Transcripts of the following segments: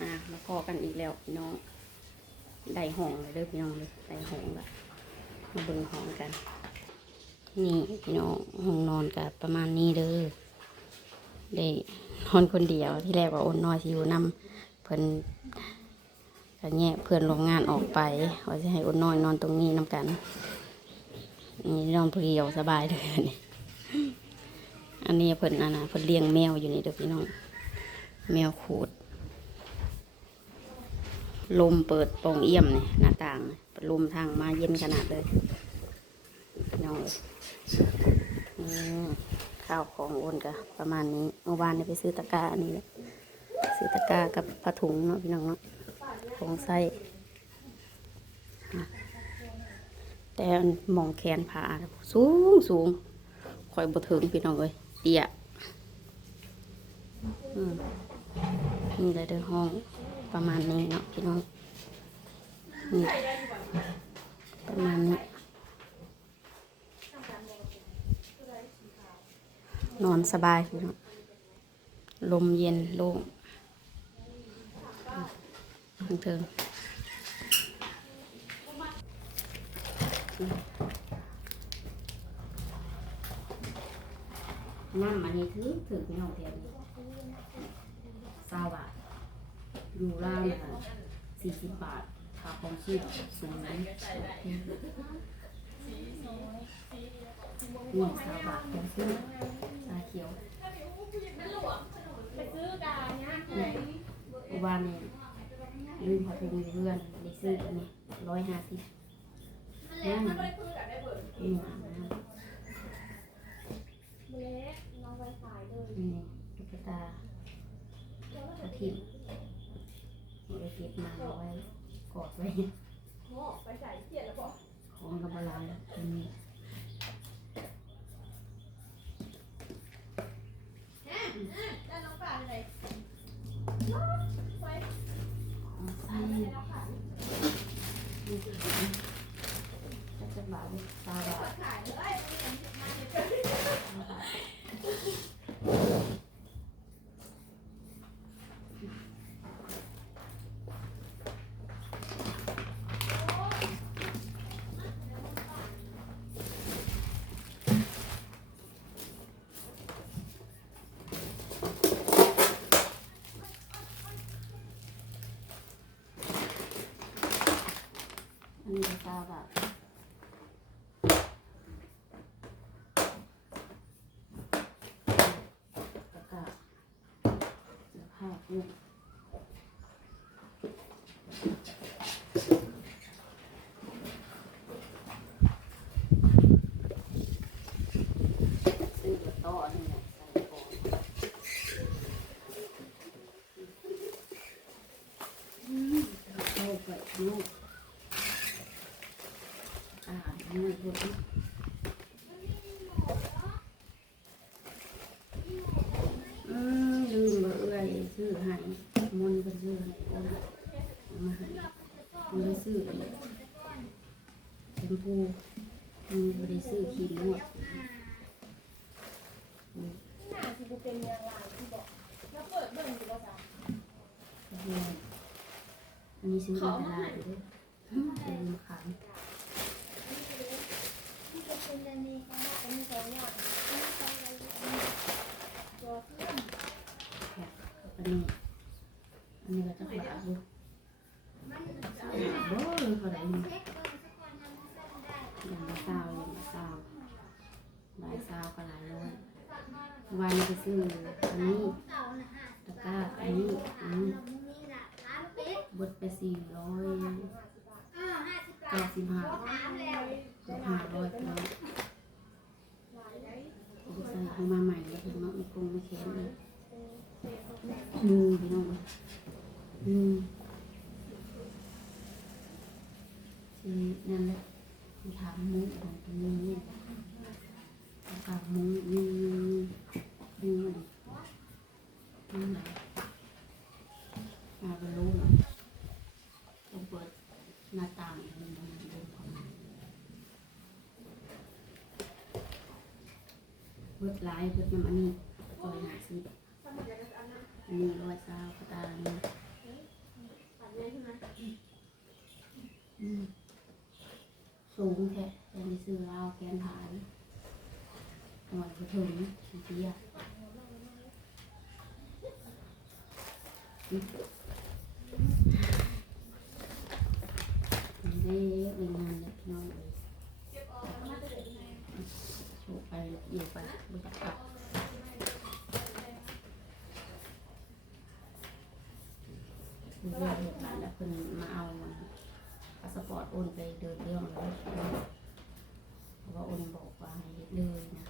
อะมาพอกันอีกแล้วพี่น้องได้ห้องเลยเด้อพี่น้องเลยได้ห้องละมาเบิ่งห้องกัน นี่พี่น้องห้องนอนกับประมาณนี้เด้อได้นอนคนเดียวที่แรกว่าโอนน้อยสิอยู่นำเพิ่นกันแยกเพื่อนโรงงานออกไปว่าจะให้โอนน้อยนอนตรงนี้นำกันนี่นอนเพลียวสบายเลยนี่อันนี้เพิ่นอันนะเพิ่นเลี้ยงแมวอยู่นี่เด้อพี่น้อง แมวขูด ลมเปิดโปร่งเอี่ยมนี่หน้าต่างลมทางมาเย็นขนาดเลยน้องข้าวของโอนกะประมาณนี้เมื่อวานนี่ไปซื้อตะกร้าอันนี้แหละซื้อตะกร้ากับผ้าถุงเนาะพี่น้องเนาะของไส้อ่แต่หมองแขนผาสูงสูงคอยบ่ถึงพี่น้องเอ้ยเตี้ยอืมนี่เลยเด้อห้อง ประมาณนี้เนาะพี่น้องนี่ประมาณนี้นอนสบายพี่น้องลมเย็นโล่งเทิงน้ำอันนี้ถือถือพี่น้องเทียนซาวบาท อยู่ล่างนะคะสี่สิบบาทค่าของชีพสูงนี้นี่ซาวบาทของชีพชาเขียวไปซื้อกานี่ยเมื่อวานนี้ลืมพอถึงเพื่อนได้ซื้ออันนี้ร้อยห้าสิบนั่นนี่อาบน้ำเล็กน้องไปขายเลยนี่ตุ๊กตากระถิ่นเอาไป เก็บมาเอาไว้กอดไว้ โอ้ไปใส่เกียรแล้วบอก ของกำลังนี่แล้วน้องป่าอะไร ของใส่นี่ก็จะบาทตาบาท ขายเลย อันนี้ก็ตาบแล้วก็เสื้อผ้าเนี่ย ซื้อโต๊ะนี่แหละใส่ของอืมเข้าไปดูอาห อืมลืมเบอร์เอ้ยซื้อให้มนก็ซื้อให้โอ้ยเอามาให้มันได้ซื้ออันนี้แชมพูมันบ่ได้ซื้อครีมนวดหน้าที่กูเป็นยังไงที่บอกแล้วเปิดเบิ่งอยู่ภาษาอันนี้ซื้อในตลาดด้วยเป็นมะขาม ที่จะเป็นอันนี้ก็ได้อันนี้สองอย่างอันนี้สองอย่างตัวเพื่อน แขกอันนี้ อันนี้ก็จะฝากดูบ่เลยเขาได้นี่อย่างละเศร้าอย่างละเศร้า หลายเศร้าก็หลายร้อยวันนี้ไปซื้ออันนี้ตะกร้าอันนี้อันนี้บดไปสี่ร้อยเก้าสิบห้าเกือบห้าร้อยพี่น้องเอาใส่เข้ามาใหม่แล้วพี่น้องไม่คงไม่แข็งเลยนูพี่น้องนูทีนั่นแหละถามมุ้งของตรงนี้ ปากมุ้งมุ้งมุ้งมุ้ไหมาเป็นรูแล้วต้องเปิดหน้าต่างมุ้งมุ้งดูความเบิดลฟ์เบิดน้ำอันนี้ร้อยห้าสิบอันนี้ร้อยสาวกระตาเนี่ยสูงแค่แต่ในซื้อเราแกนฐาน หน่อยก็ถึงทีเดียวนี่เป็นงานเนี่ยพี่น้องเลยโชว์ไปเอียไปบุจักกลับเรื่องเหตุการณ์แล้วเพิ่นมาเอาพาสปอร์ตโอนไปเดินเรื่องเลยเพราะว่าโอนบอกว่าให้เดเลยนะ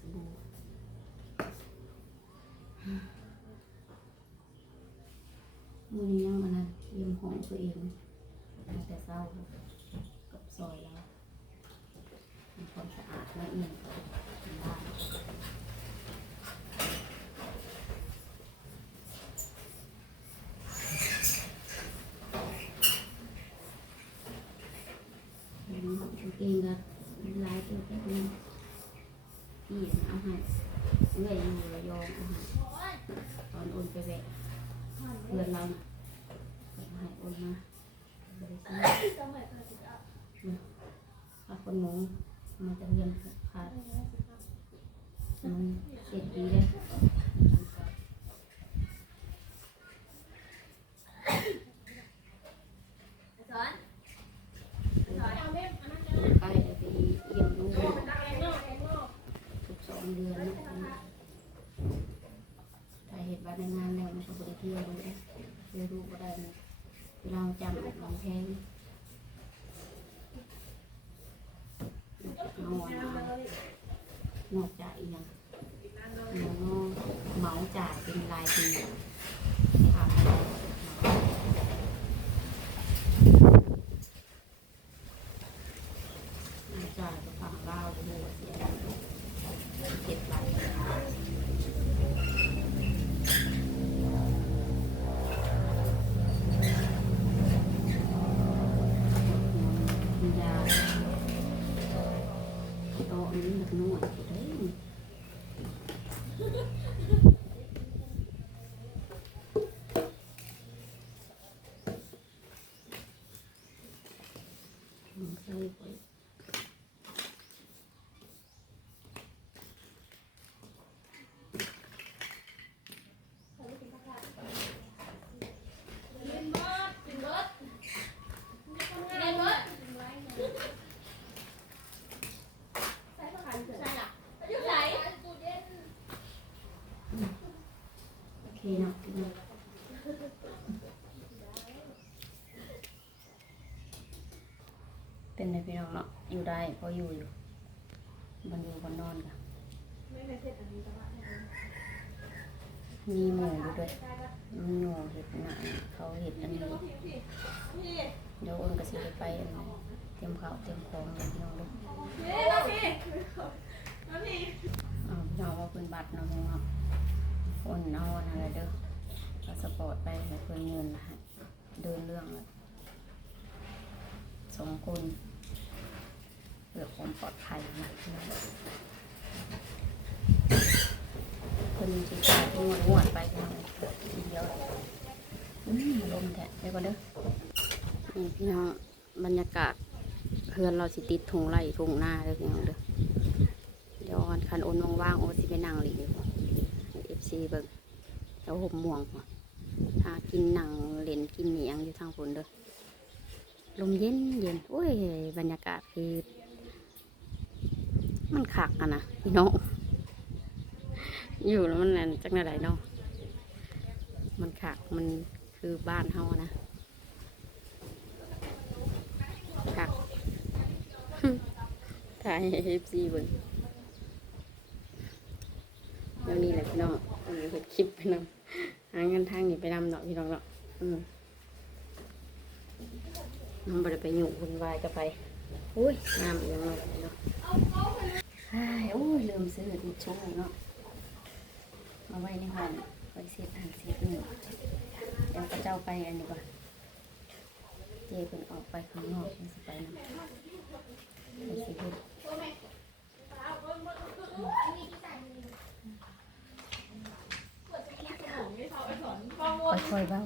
สบู่ มือนี้ยังมันนะเตรียมของตัวเองแต่เช้ากับซอยแล้วทำความสะอาดละเอียดบ้านอืมกางเกงก็ลายตัวแค่นี้พี่เอาให้เอื้อยอยู่ระยองเอาให้ตอนโอนไปแวะเพื่อนเรานะ นมาบริษัทสมัยก่อนจะเอาค่าคนหนูมันจะเรียนขาดมันเสร็จดีเลย สอนสอนเอาเล่มอันนั้นจะ ใกล้จะไปเยี่ยมลูก ดังแรงนอกแรงนอก ทุกสองเดือนนะถ้าเหตุบัตรในงานแล้วมันก็บริเที่ยวเลยเที่ยวลูกก็ได้นะเราจำลำแพงนอน นอกจากอีกอย่างแล้วเมาจ่ายเป็นรายปี มันเคยไป เล่นเบิร์ดกินเบิร์ดเล่นเบิร์ดใส่ผ้าขาวใส่ล่ะอายุไหนตูเย็น โอเคเนาะกินเลยเป็นไงพี่น้องเนาะอยู่ได้ พออยู่อยู่มันอยู่บนนอนกันไม่เคยเสร็จอันนี้แต่ว่ามีหมูอยู่ด้วยมันหนูเห็ดหนังเขาเห็ดอันนี้เดี๋ยวโอนกระสิไปเตรียมข้าวเตรียมของเลยพี่น้องเลยพี่มาพี่มาเอาพี่น้องว่าเป็นบัตรนาะพี่น้องโอนอาอะไรเด้อพาสปอร์ตไปให้เพื่อนเงินนะฮะเดินเรื่องแล้วสองคน เพื่อความปลอดภัยนะพี่น้องคนจีจ่ายงวดงวดไปพี่น้องทีเดียวอืมลมแทะเดี๋ยวก่อนเด้อนี่พี่น้องบรรยากาศเพื่อนเราสิติดทงไร่ทงหน้าเด้อพี่น้องเด้อเดี๋ยวอันคันโอนว่างๆโอสิไปนั่งหลีกเอฟซีเบิ่งแล้วห่มม่วงพุ่นหากินหนังเล่นกินเหนียงอยู่ทางฝนเด้อลมเย็นเย็นโอ้ย บรรยากาศคือ มันขักอะนะพี่น้องอยู่แล้วมันนั่นจักหน่าไหนเนาะมันขักมันคือบ้านเฮานะขักถ่ายเอฟซีเบิ่งแล้วนี่แหละพี่น้องเออเห็ดคลิปไปนำหาเงินทางนี้ไปนำเนาะพี่น้องเนาะอืมน้องบ่ได้ไปอยู่วุ่นวายก็ไปอุ้ยน้ำอีกแล้วเนาะเนาะ ใช่โอ้ยลืมซื้อทิชชู่เนาะมาไว้ในห้องไว้เสียอันเสียหนึ่งเดี๋ยวพระเจ้าไปอันนี้ก่อนเจเป็นออกไปข้างนอกยังสิไปนำไปสิเฮ็ดอันนี้ที่ใส่ค่อยๆเบ้า